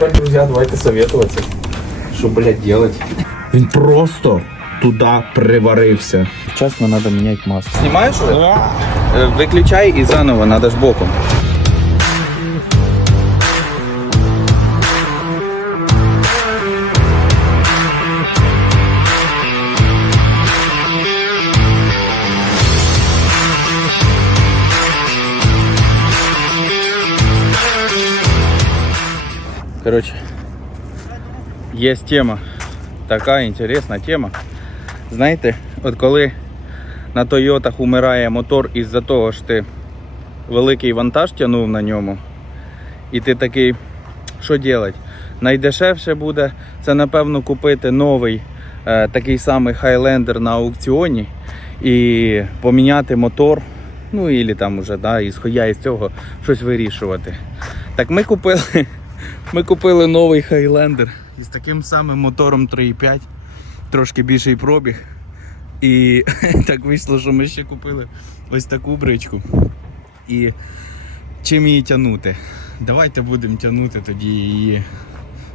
тепер, друзья, давайте советоваться. Що, блядь, делать? Він просто туди приварився. Чесно, треба міняти маску. Знімаєш вже? Выключай Виключай і заново, надо ж боком. Короче, есть тема, така інтересна тема. Знаєте, от коли на Тойотах умирає мотор із-за того, що ти великий вантаж тягнув на ньому, і ти такий, що робити? Найдешевше буде це, напевно, купити новий е, такий самий Highlander на аукціоні і поміняти мотор. Ну і там уже, да, ісходя із цього щось вирішувати. Так ми купили, ми купили новий Highlander із таким самим мотором 3.5, трошки більший пробіг. І так вийшло, що ми ще купили ось таку бричку. І чим її тягнути? Давайте будемо тягнути тоді її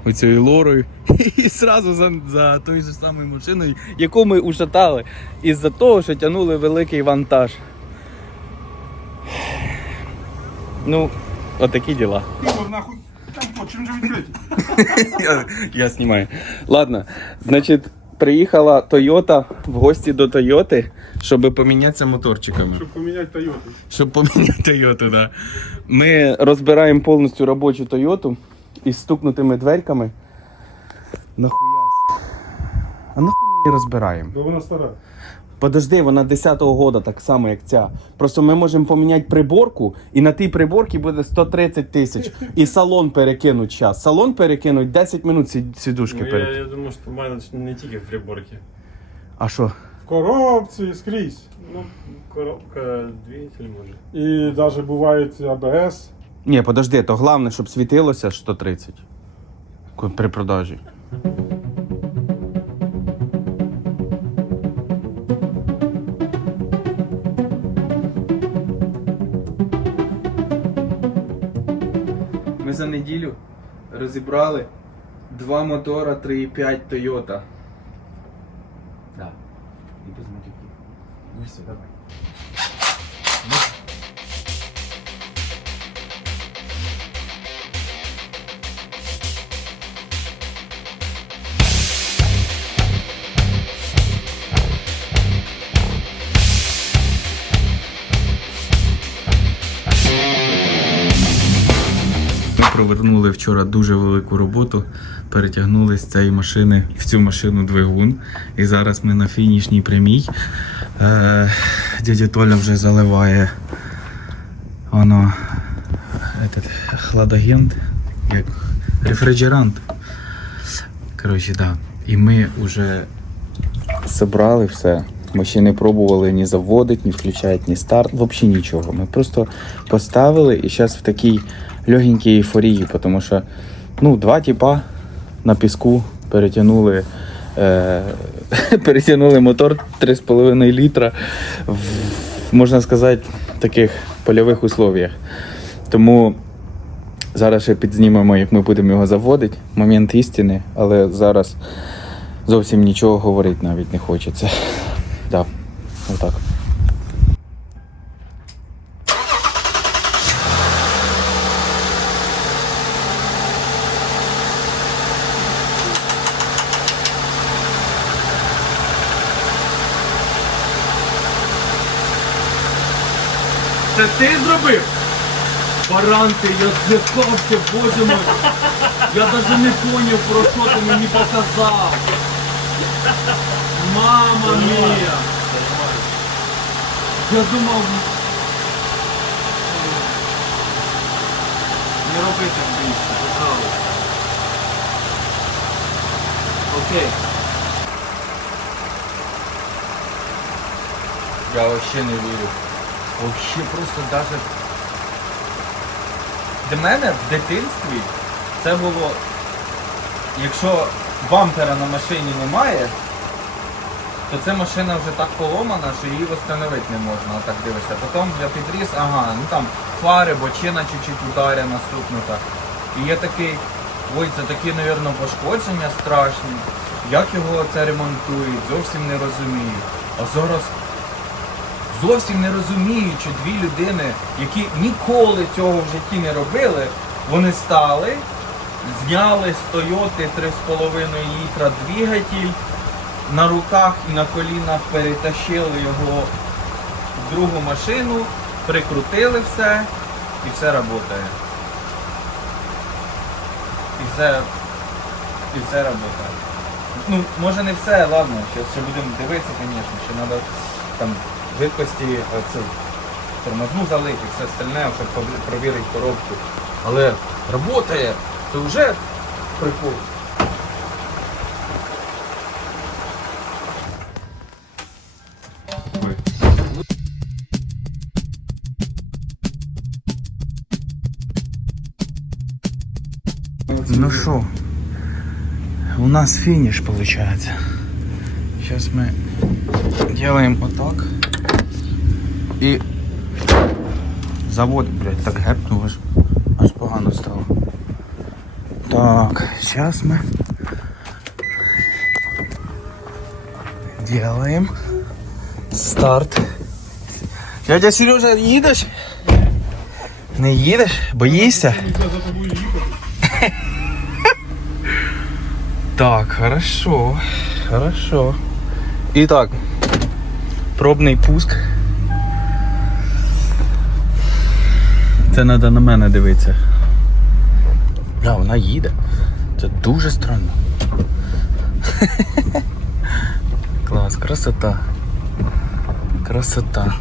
оцією лорою і зразу за, за тою ж самою машиною, яку ми ушатали, із-за того, що тягнули великий вантаж. Ну, отакі діла. Нахуй, же відкрити? Я, я знімаю. Ладно, значить, приїхала Toyota в гості до Тойоти, щоб помінятися моторчиками. Щоб поміняти Тойоту. Щоб поміняти Тойоту, да. Ми розбираємо повністю робочу Тойоту із стукнутими дверками. Нахуя? А нахуй ми її розбираємо? Бо вона стара. Подожди, вона 10-го года, так само, як ця. Просто ми можемо поміняти приборку, і на тій приборці буде 130 тисяч. І салон перекинуть час. Салон перекинуть 10 минут сі- сідушки Ну, я, перекинуть. я думаю, що майже не тільки в приборці. А що? В коробці скрізь. Ну, коробка, двигатель може. І навіть бувають АБС. Ні, подожди, то головне, щоб світилося 130 ко- при продажі. Ми за неділю розібрали два мотора 3.5 Toyota. Да. І без матюків. Ну все, давай. Провернули вчора дуже велику роботу. Перетягнули з цієї машини в цю машину двигун. І зараз ми на фінішній прямій. Е, дядя Толя вже заливає воно этот, хладагент, як рефрижерант. Коротше, да. І ми вже зібрали все. Ми ще не пробували ні заводити, ні включати, ні старт, взагалі нічого. Ми просто поставили і зараз в такій легенькій ейфорії, тому що ну, два типа на піску перетягнули, е, перетягнули мотор 3,5 літра в, можна сказати, таких польових условіях. Тому зараз ще підзнімемо, як ми будемо його заводити. Момент істини, але зараз зовсім нічого говорити навіть не хочеться. Да, отак. Це ти зробив? Баранти, я злякався, боже мой. Я навіть не поняв, про що ти мені показав. Мама мія. Я думав. Не роби так більше, пожалуйста. Окей. Я вообще не вірю. Вообще просто даже. Для мене в дитинстві це було. Якщо бампера на машині немає, то ця машина вже так поломана, що її встановити не можна, отак дивишся. Потім я підріс, ага, ну там фари, бочина чуть-чуть ударена, стукнута. І я такий, Ой, це такі, мабуть, пошкодження страшні. Як його це ремонтують, зовсім не розумію. А зараз зовсім не розуміючи дві людини, які ніколи цього в житті не робили, вони стали, зняли з Тойоти 3,5 літра двигатель, на руках і на колінах перетащили його в другу машину, прикрутили все і все працює. І все, і все працює. Ну, може не все, ладно, ще, ще будемо дивитися, звісно, ще треба там швидкості е, тормозну залити, все остальне, щоб провірити коробку. Але працює, це вже прикол. Ну что, у нас финиш получается. Сейчас мы делаем вот так. И завод, блядь, так гепнув аж, аж погано стало. Так, сейчас мы делаем старт. Дядя Сережа, їдеш? Не їдеш? Боїшся? Нельзя за тобою їхати. Так, хорошо. Хорошо. Итак, пробний пуск. Це треба на мене дивитися. Бля, вона їде. Це дуже странно. Клас, красота. Красота.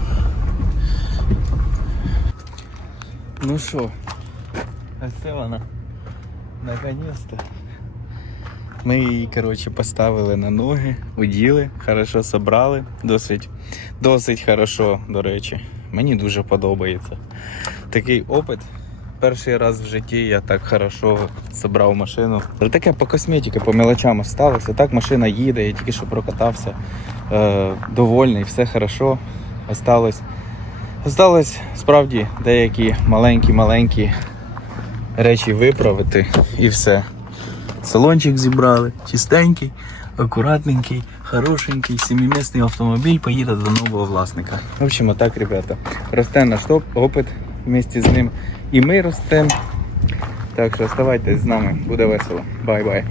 Ну що, а це вона. Наконец-то. Ми її, коротше, поставили на ноги, уділи, хорошо собрали. Досить, досить хорошо, до речі. Мені дуже подобається. Такий опит. Перший раз в житті я так хорошо зібрав машину. Таке по косметиці, по мелочам осталося. Так машина їде, я тільки що прокатався. Е, довольний, все хорошо. Осталось, осталось справді деякі маленькі-маленькі речі виправити і все. Салончик зібрали, чистенький, акуратненький, хорошенький, сімімісний автомобіль поїде до нового власника. В общем, отак, ребята. Росте наш топ, опит вместе з ним. І ми ростемо. Так що оставайтесь з нами, буде весело. Бай-бай.